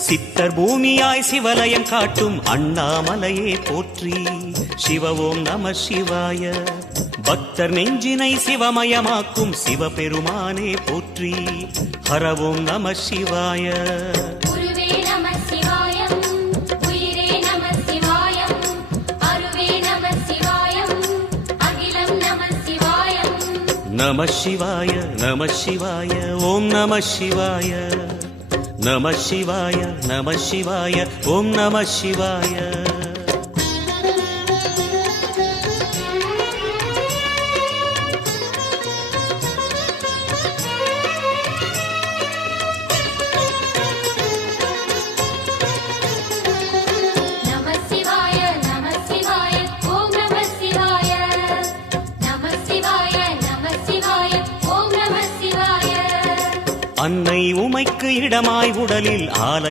சித்தர் பூமியாய் சிவலயம் காட்டும் அண்ணாமலையே போற்றி. சிவ ஓம் நம சிவாய. பக்தர் நெஞ்சினை சிவமயமாக்கும் சிவபெருமானே போற்றி. ஹர ஓம் நம சிவாய. நம சிவாய நம சிவாய ஓம் நம சிவாய. நம சிவாய நம சிவாய ஓம் நம சிவாய. அன்னை உமைக்கு இடமாய் உடலில் ஆல